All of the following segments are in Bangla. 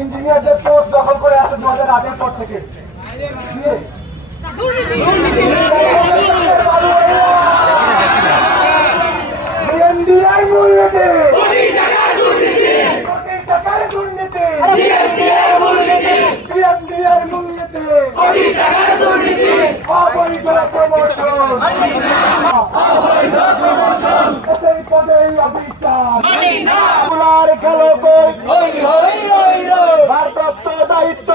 ইঞ্জিনিয়ারদের পোস্ট দখল করে আছে 2008-এর পর থেকে। বিএনডিআর মূলনীতি, কোটি টাকার দুর্নীতি, বিএনডিআর মূলনীতি, অবৈধ প্রমোশন, পদে পদে অবিচার, খেলো ভারপ্রাপ্ত দায়িত্ব,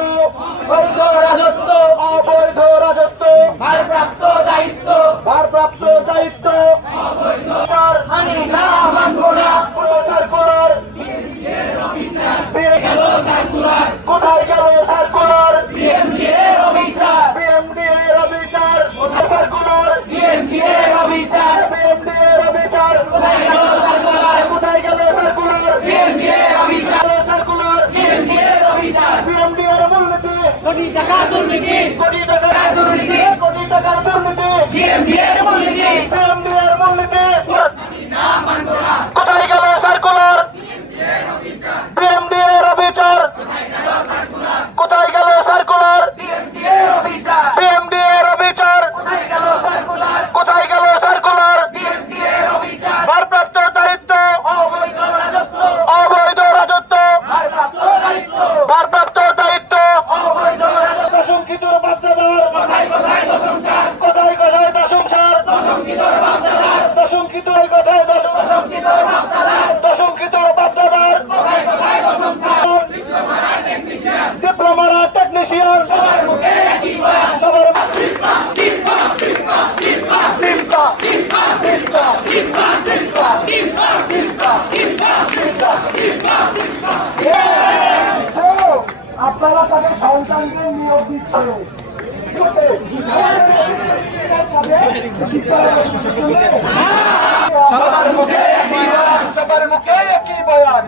অবৈধ রাজত্ব, ভারপ্রাপ্ত দায়িত্ব, কোথায় গেল সার্কুলার, বিএমডিএর অবিচার, কোথায় গেল সার্কুলার, বিএমডিএর মূলনীতি, কোটি টাকার দুর্নীতি, বিএমডিএর মূলনীতি, কোথায় গেল সার্কুলার, বিএমডিএর অবিচার, কোথায় গেল সার্কুলার, ভারপ্রাপ্ত দায়িত্ব, অবৈধ রাজত্ব, দশঙ্কিতর বাধ্যদার, কোথায় দশংসার, দশঙ্কিতর বাধ্যদার, ডিপ্লোমারা টেকনিশিয়ান, সবার আপনারা তাদের সন্তানদের নিয়োগ দিচ্ছে, সবার মুখে একই বয়ান,